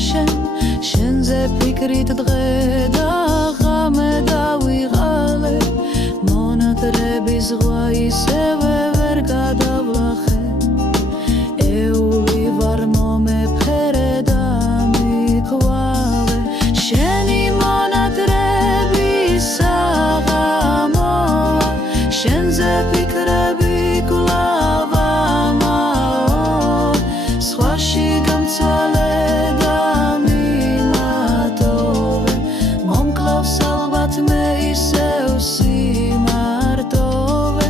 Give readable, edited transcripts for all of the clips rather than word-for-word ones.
შენ შენზე ფიქრით დღე და ღამე დავიღალე მონატრების ზღვა ისევე ვერ გადავლახე ეული ვარ მომეფერე და მიქვალე შენი მონატრები საღამოა შენზე ფიქრები კვლავ ამაო სხვაში გამცვალე და მიმატოვე მომკლავს ალბათ მე ისევ სიმარტოვე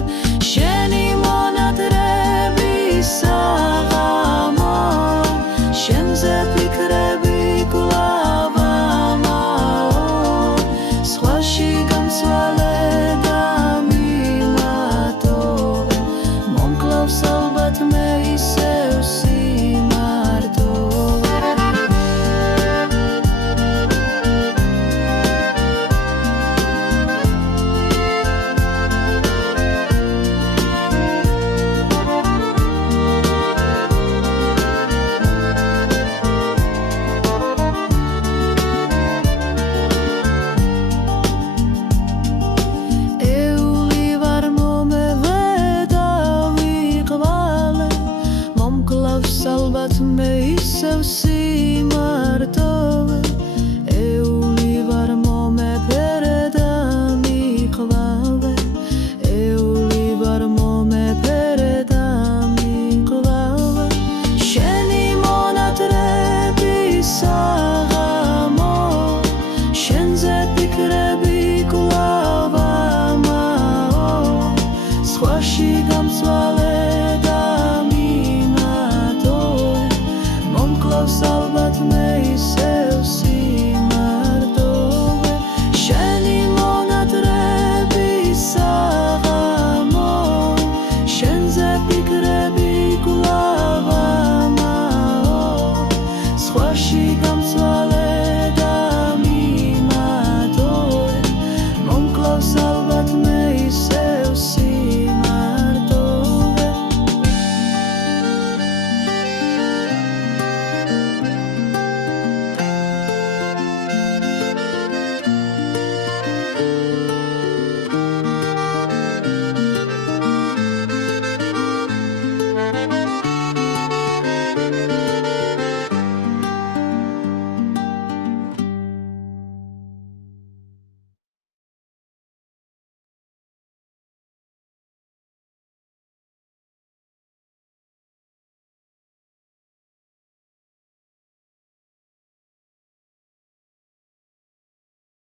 შენი მონატრები საღამოა შენზე ფიქრები კვლავ ამაო სხვაში გამცვალე და მიმატოვე მომკლავს ალბათ მე ისევ სიმარტოვე ალბათ მე ისევ სიმარტოვე ეული ვარ მომეფერე და მიყვალე ეული ვარ მომეფერე და მიყვალე შენი მონატრები საღამოა შენზე ფიქრები კვლავ ამაო სხვაში გამცვალე